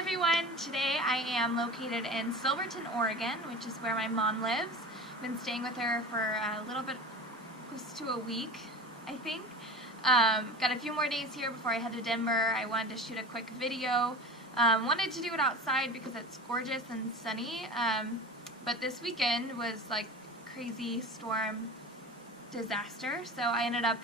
everyone. Today I am located in Silverton, Oregon, which is where my mom lives. I've been staying with her for a little bit, close to a week, I think. Got a few more days here before I head to Denver. I wanted to shoot a quick video. Wanted to do it outside because it's gorgeous and sunny, but this weekend was like crazy storm disaster, so I ended up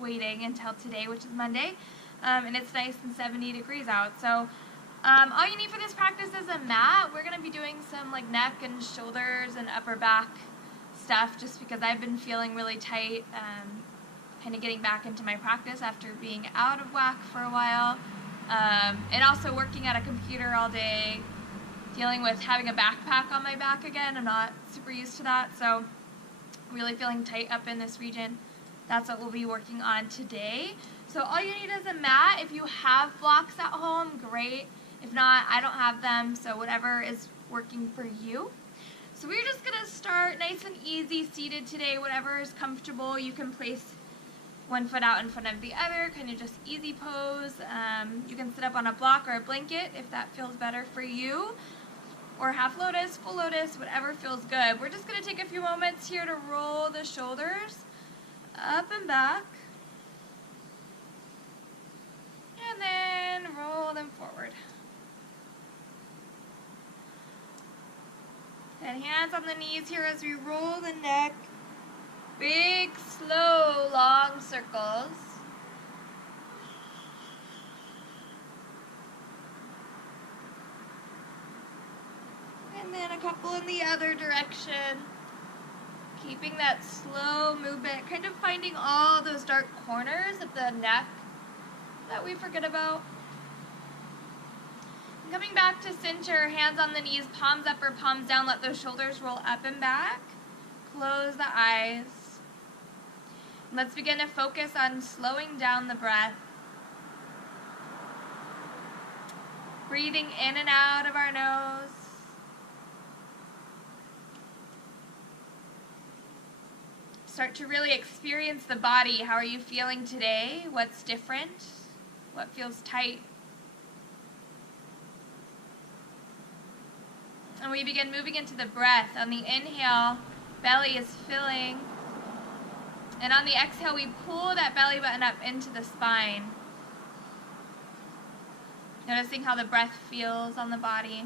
waiting until today, which is Monday, and it's nice and 70 degrees out. So all you need for this practice is a mat. We're going to be doing some like neck and shoulders and upper back stuff just because I've been feeling really tight, kind of getting back into my practice after being out of whack for a while, and also working at a computer all day, dealing with having a backpack on my back again. I'm not super used to that, so really feeling tight up in this region. That's what we'll be working on today. So all you need is a mat. If you have blocks at home, great. If not, I don't have them, so whatever is working for you. So we're just going to start nice and easy, seated today, whatever is comfortable. You can place one foot out in front of the other, kind of just easy pose. You can sit up on a block or a blanket if that feels better for you, or half lotus, full lotus, whatever feels good. We're just going to take a few moments here to roll the shoulders up and back, and then roll them forward. And hands on the knees here as we roll the neck. Big, slow, long circles. And then a couple in the other direction. Keeping that slow movement, kind of finding all those dark corners of the neck that we forget about. And coming back to center, hands on the knees, palms up or palms down, let those shoulders roll up and back. Close the eyes. Let's begin to focus on slowing down the breath. Breathing in and out of our nose. Start to really experience the body. How are you feeling today? What's different? What feels tight? And we begin moving into the breath. On the inhale, belly is filling. And on the exhale, we pull that belly button up into the spine. Noticing how the breath feels on the body.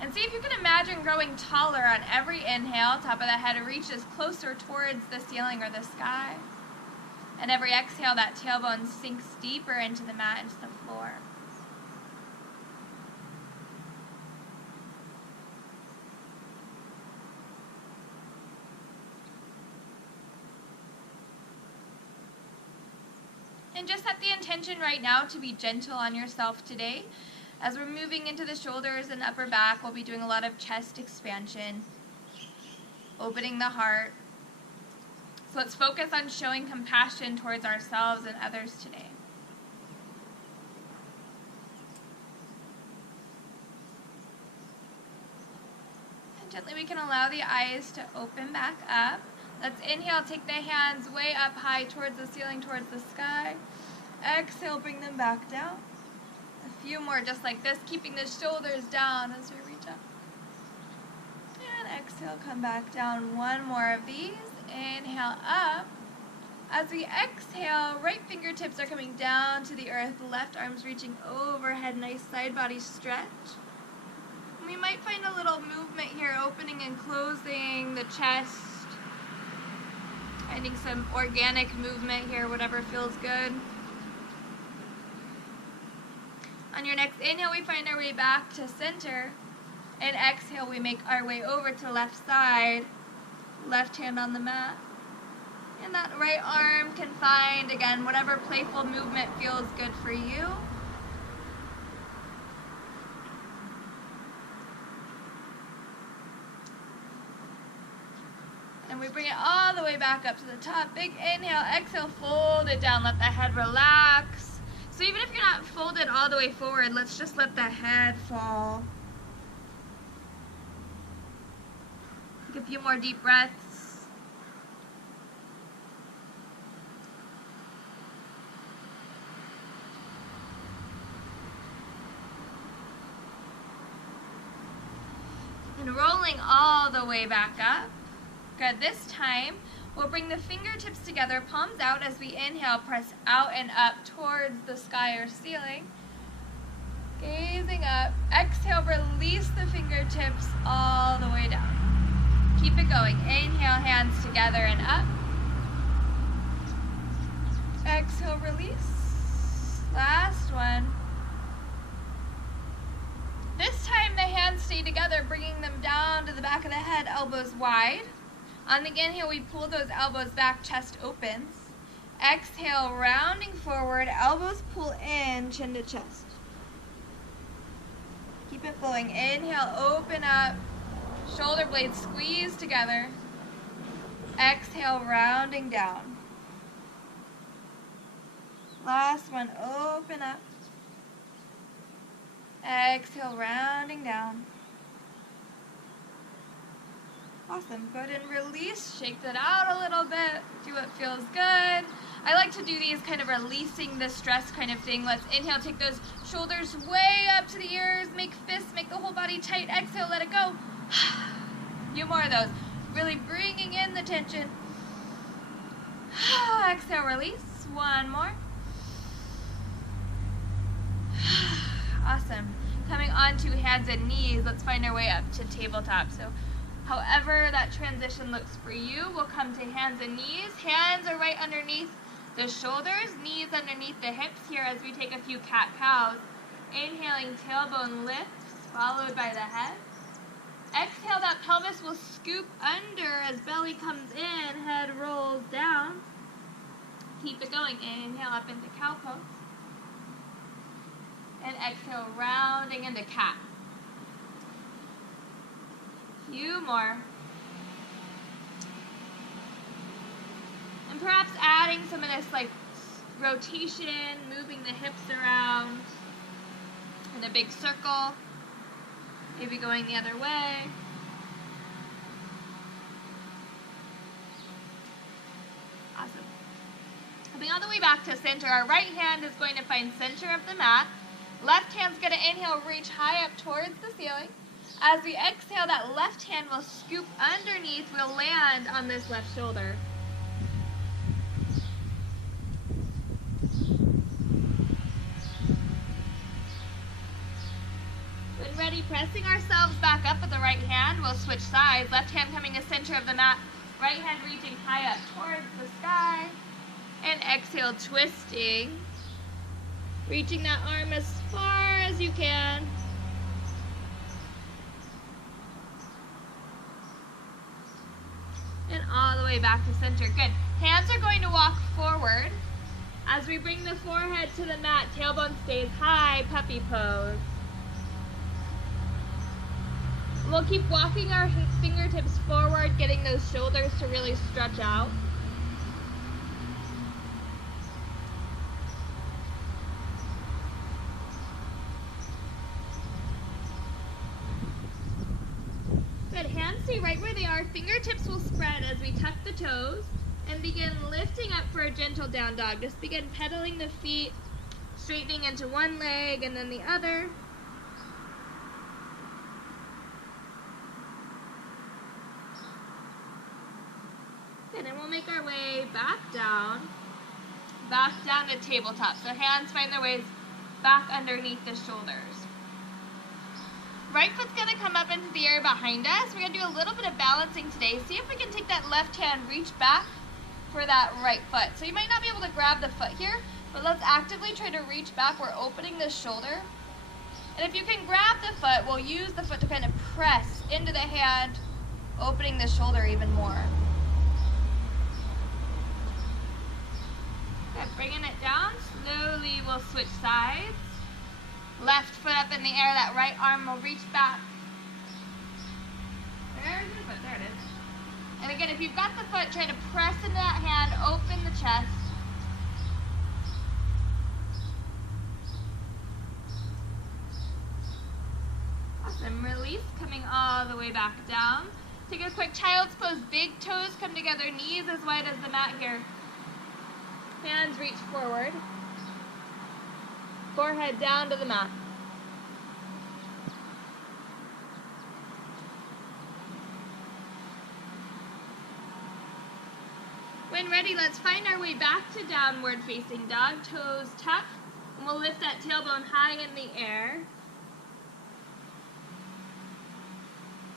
And see if you can imagine growing taller on every inhale. Top of the head reaches closer towards the ceiling or the sky. And every exhale, that tailbone sinks deeper into the mat, into the floor. And just set the intention right now to be gentle on yourself today. As we're moving into the shoulders and upper back, we'll be doing a lot of chest expansion, opening the heart. So let's focus on showing compassion towards ourselves and others today. And gently we can allow the eyes to open back up. Let's inhale, take the hands way up high towards the ceiling, towards the sky. Exhale, bring them back down. A few more just like this, keeping the shoulders down as we reach up. And exhale, come back down. One more of these. Inhale up. As we exhale, right fingertips are coming down to the earth, left arm's reaching overhead, nice side body stretch. And we might find a little movement here, opening and closing the chest. Finding some organic movement here, whatever feels good. On your next inhale, we find our way back to center. And exhale, we make our way over to left side. Left hand on the mat. And that right arm can find, again, whatever playful movement feels good for you. And we bring it all the way back up to the top. Big inhale, exhale, fold it down, let the head relax. So even if you're not folded all the way forward, let's just let the head fall. Take a few more deep breaths. And rolling all the way back up. Good. This time, we'll bring the fingertips together, palms out as we inhale, press out and up towards the sky or ceiling. Gazing up. Exhale, release the fingertips all the way down. Keep it going. Inhale, hands together and up. Exhale, release. Last one. This time the hands stay together, bringing them down to the back of the head, elbows wide. On the inhale, we pull those elbows back, chest opens. Exhale, rounding forward, elbows pull in, chin to chest. Keep it flowing. Inhale, open up, shoulder blades squeeze together. Exhale, rounding down. Last one, open up. Exhale, rounding down. Awesome. Go ahead and release. Shake that out a little bit. Do what feels good. I like to do these kind of releasing the stress kind of thing. Let's inhale, take those shoulders way up to the ears. Make fists, make the whole body tight. Exhale, let it go. A few more of those. Really bringing in the tension. Exhale, release. One more. Awesome. Coming onto hands and knees, let's find our way up to tabletop. So however that transition looks for you, we'll come to hands and knees. Hands are right underneath the shoulders, knees underneath the hips here as we take a few cat-cows. Inhaling, tailbone lifts, followed by the head. Exhale, that pelvis will scoop under as belly comes in, head rolls down. Keep it going. Inhale up into cow pose. And exhale, rounding into cat. Few more. And perhaps adding some of this like rotation, moving the hips around in a big circle. Maybe going the other way. Awesome. Coming all the way back to center. Our right hand is going to find center of the mat. Left hand's going to inhale, reach high up towards the ceiling. As we exhale, that left hand will scoop underneath. We'll land on this left shoulder. When ready, pressing ourselves back up with the right hand, we'll switch sides. Left hand coming to center of the mat. Right hand reaching high up towards the sky. And exhale, twisting. Reaching that arm as far as you can. And all the way back to center. Good. Hands are going to walk forward. As we bring the forehead to the mat, tailbone stays high, puppy pose. We'll keep walking our fingertips forward, getting those shoulders to really stretch out. Good. Hands stay right where they are. Fingertips will spread as we tuck the toes and begin lifting up for a gentle down dog. Just begin pedaling the feet, straightening into one leg and then the other. And then we'll make our way back down to tabletop. So hands find their ways back underneath the shoulders. Right foot's going to come up into the air behind us. We're going to do a little bit of balancing today. See if we can take that left hand, reach back for that right foot. So you might not be able to grab the foot here, but let's actively try to reach back. We're opening the shoulder. And if you can grab the foot, we'll use the foot to kind of press into the hand, opening the shoulder even more. Good. Bringing it down. Slowly we'll switch sides. Left foot up in the air, that right arm will reach back. There's the foot, there it is. And again, if you've got the foot, try to press into that hand, open the chest. Awesome, release, coming all the way back down. Take a quick child's pose, big toes come together, knees as wide as the mat here. Hands reach forward. Forehead down to the mat. and ready, let's find our way back to downward facing dog. Toes tucked, and we'll lift that tailbone high in the air.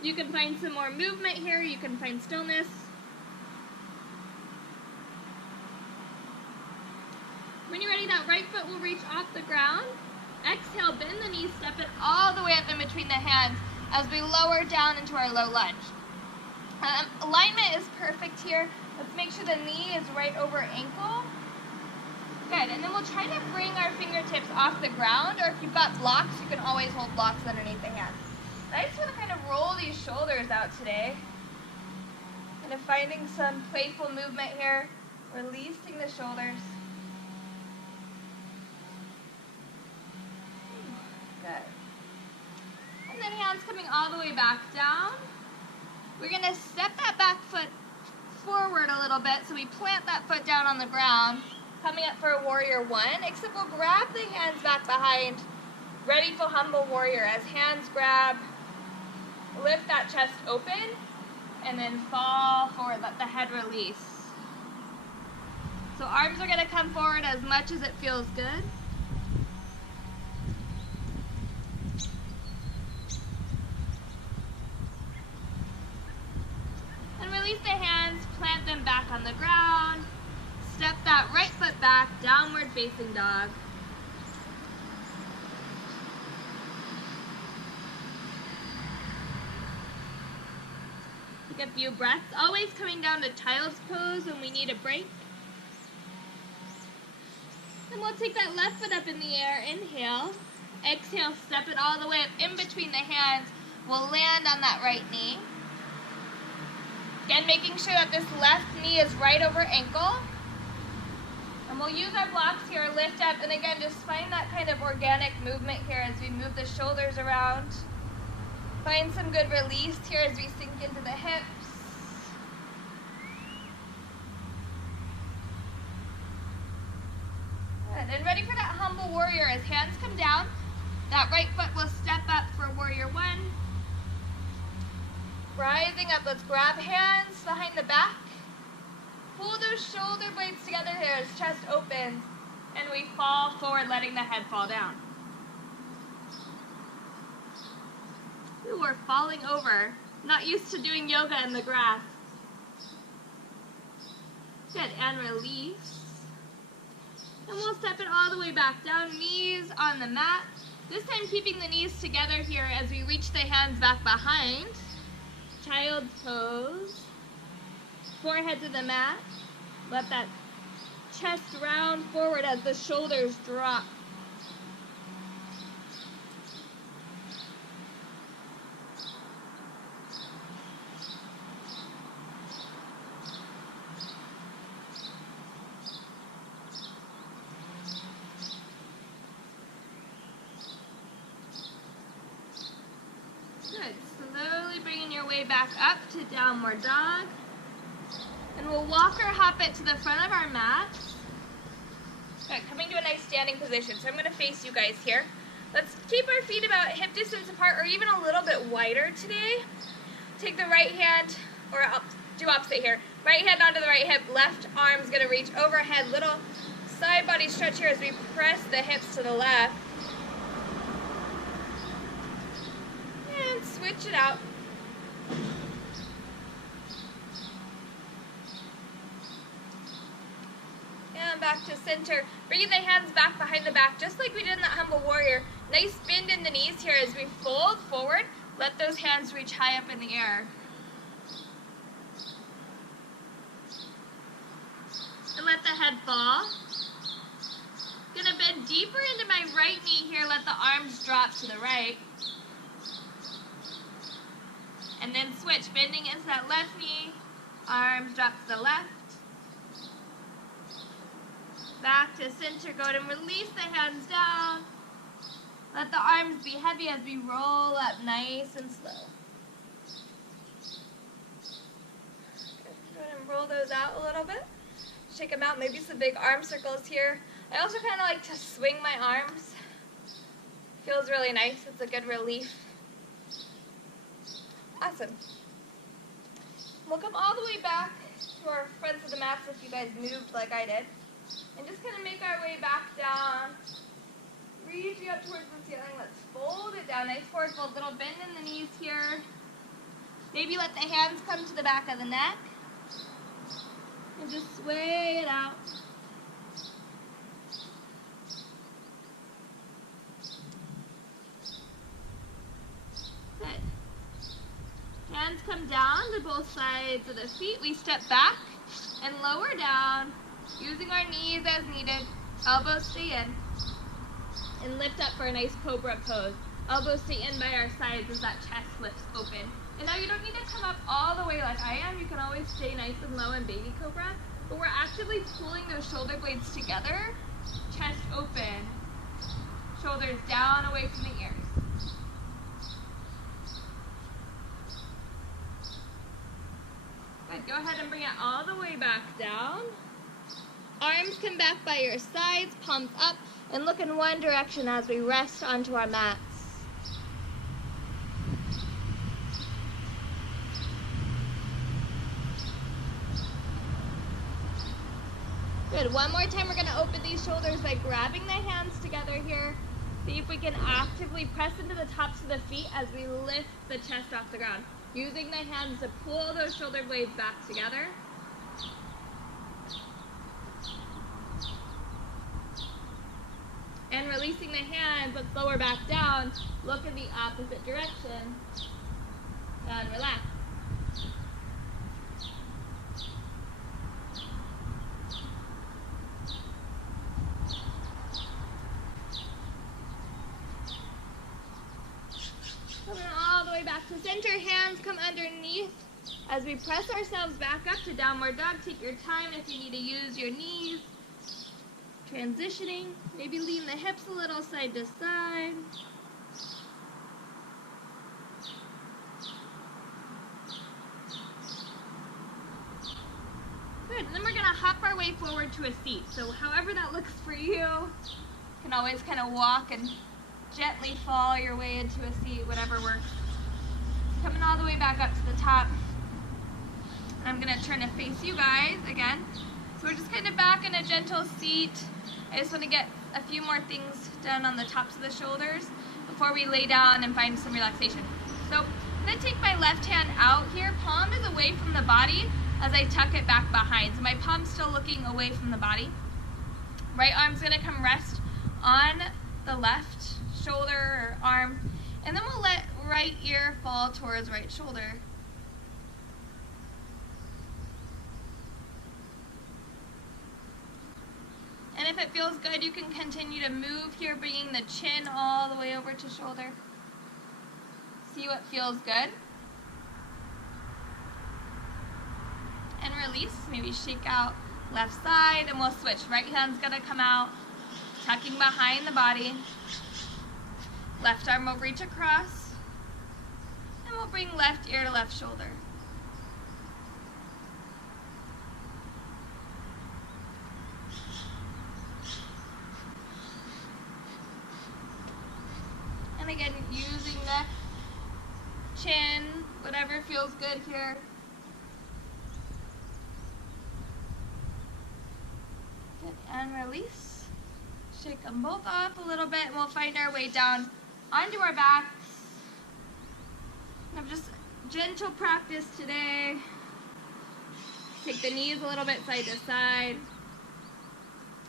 You can find some more movement here, you can find stillness. When you're ready, that right foot will reach off the ground. Exhale, bend the knees, step it all the way up in between the hands as we lower down into our low lunge. Alignment is perfect here. Let's make sure the knee is right over ankle. Good, and then we'll try to bring our fingertips off the ground, or if you've got blocks, you can always hold blocks underneath the hands. I just want to kind of roll these shoulders out today. Kind of finding some playful movement here, releasing the shoulders. Good. And then hands coming all the way back down. We're going to step that back foot forward a little bit, so we plant that foot down on the ground, coming up for a warrior one, except we'll grab the hands back behind, ready for humble warrior, as hands grab, lift that chest open, and then fall forward, let the head release. So arms are going to come forward as much as it feels good. Release the hands, plant them back on the ground, step that right foot back, downward facing dog. Take a few breaths, always coming down to child's pose when we need a break. And we'll take that left foot up in the air, inhale, exhale, step it all the way up in between the hands. We'll land on that right knee. Again, making sure that this left knee is right over ankle. And we'll use our blocks here, lift up, and again, just find that kind of organic movement here as we move the shoulders around. Find some good release here as we sink into the hips. Good, and ready for that humble warrior. As hands come down, that right foot will step up for warrior one. Rising up, let's grab hands behind the back. Pull those shoulder blades together here as chest opens, and we fall forward, letting the head fall down. Ooh, we're falling over. Not used to doing yoga in the grass. Good, and release. And we'll step it all the way back down, knees on the mat. This time keeping the knees together here as we reach the hands back behind. Child's pose, forehead to the mat, let that chest round forward as the shoulders drop. Good. Slowly bringing your way back up to downward dog. And we'll walk or hop it to the front of our mat. Good. Coming to a nice standing position. So I'm going to face you guys here. Let's keep our feet about hip distance apart, or even a little bit wider today. Take the right hand, or do opposite here. Right hand onto the right hip, left arm's going to reach overhead. Little side body stretch here as we press the hips to the left. And switch it out. And back to center. Bringing the hands back behind the back, just like we did in that humble warrior. Nice bend in the knees here as we fold forward. Let those hands reach high up in the air. And let the head fall. Gonna bend deeper into my right knee here. Let the arms drop to the right. And then switch, bending into that left knee. Arms drop to the left. Back to center, go ahead and release the hands down. Let the arms be heavy as we roll up nice and slow. Go ahead and roll those out a little bit. Shake them out, maybe some big arm circles here. I also kind of like to swing my arms. Feels really nice, it's a good relief. Awesome. We'll come all the way back to our fronts of the mats if you guys moved like I did. And just kind of make our way back down. Reaching up towards the ceiling. Let's fold it down. Nice forward fold. Little bend in the knees here. Maybe let the hands come to the back of the neck. And just sway it out. Good. Hands come down to both sides of the feet. We step back and lower down, using our knees as needed. Elbows stay in. And lift up for a nice cobra pose. Elbows stay in by our sides as that chest lifts open. And now you don't need to come up all the way like I am. You can always stay nice and low in baby cobra. But we're actively pulling those shoulder blades together. Chest open. Shoulders down away from the ears. Good. Go ahead and bring it all the way back down. Arms come back by your sides, palms up, and look in one direction as we rest onto our mats. Good. One more time, we're going to open these shoulders by grabbing the hands together here. See if we can actively press into the tops of the feet as we lift the chest off the ground. Using the hands to pull those shoulder blades back together. And releasing the hands, let's lower back down. Look in the opposite direction. And relax. Coming all the way back to center. Hands come underneath. As we press ourselves back up to downward dog, take your time if you need to use your knees. Transitioning, maybe lean the hips a little side to side. Good, and then we're gonna hop our way forward to a seat. So however that looks for you, you can always kind of walk and gently fall your way into a seat, whatever works. Coming all the way back up to the top. I'm gonna turn to face you guys again. So we're just kind of back in a gentle seat. I just want to get a few more things done on the tops of the shoulders before we lay down and find some relaxation. So I'm going to take my left hand out here. Palm is away from the body as I tuck it back behind. So my palm's still looking away from the body. Right arm's going to come rest on the left shoulder or arm. And then we'll let right ear fall towards right shoulder. And if it feels good, you can continue to move here, bringing the chin all the way over to shoulder. See what feels good. And release. Maybe shake out left side, and we'll switch. Right hand's gonna come out, tucking behind the body. Left arm will reach across. And we'll bring left ear to left shoulder. And again, using the chin, whatever feels good here. Good, and release. Shake them both off a little bit, and we'll find our way down onto our backs. Have just gentle practice today. Take the knees a little bit side to side.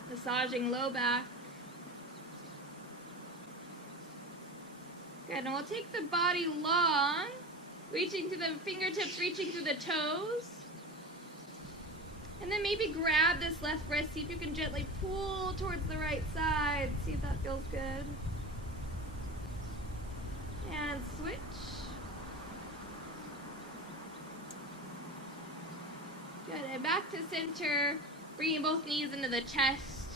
Massaging low back. Good, and we'll take the body long, reaching to the fingertips, reaching to the toes. And then maybe grab this left wrist, see if you can gently pull towards the right side, see if that feels good. And switch. Good, and back to center, bringing both knees into the chest.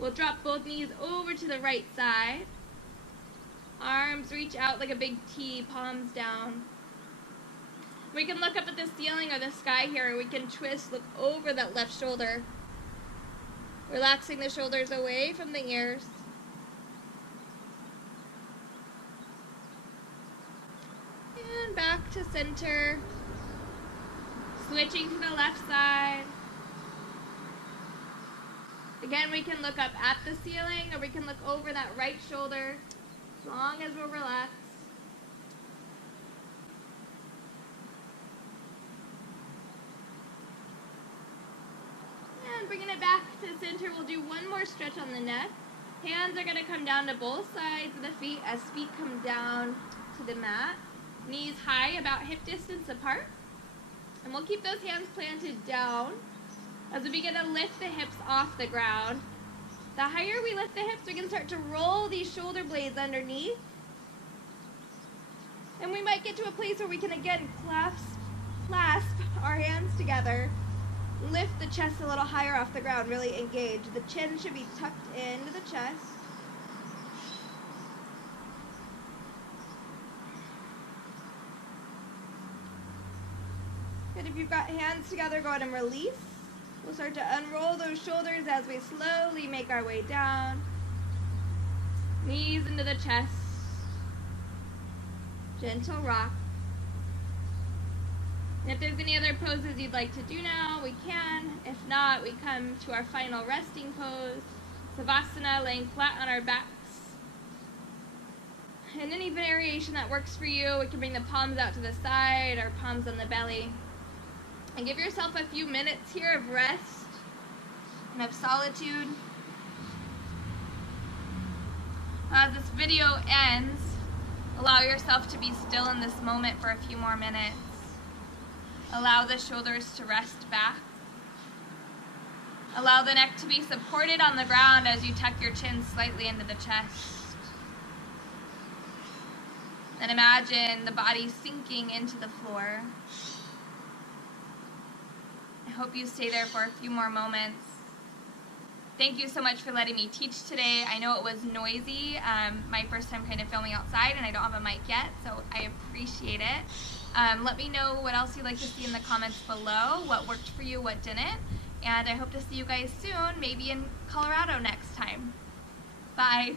We'll drop both knees over to the right side. Arms reach out like a big T, palms down. We can look up at the ceiling or the sky here. We can twist, look over that left shoulder. Relaxing the shoulders away from the ears. And back to center. Switching to the left side. Again, we can look up at the ceiling, or we can look over that right shoulder, as long as we're relaxed. And bringing it back to center, we'll do one more stretch on the neck. Hands are going to come down to both sides of the feet as feet come down to the mat. Knees high, about hip distance apart. And we'll keep those hands planted down as we begin to lift the hips off the ground. The higher we lift the hips, we can start to roll these shoulder blades underneath. And we might get to a place where we can again clasp our hands together. Lift the chest a little higher off the ground, really engage. The chin should be tucked into the chest. Good, if you've got hands together, go ahead and release. We'll start to unroll those shoulders as we slowly make our way down. Knees into the chest. Gentle rock. And if there's any other poses you'd like to do now, we can. If not, we come to our final resting pose. Savasana, laying flat on our backs. And any variation that works for you, we can bring the palms out to the side, or palms on the belly. And give yourself a few minutes here of rest and of solitude. As this video ends, allow yourself to be still in this moment for a few more minutes. Allow the shoulders to rest back. Allow the neck to be supported on the ground as you tuck your chin slightly into the chest. And imagine the body sinking into the floor. I hope you stay there for a few more moments. Thank you so much for letting me teach today. I know it was noisy, my first time kind of filming outside, and I don't have a mic yet, so I appreciate it. Let me know what else you'd like to see in the comments below, what worked for you, what didn't, and I hope to see you guys soon, maybe in Colorado next time. Bye.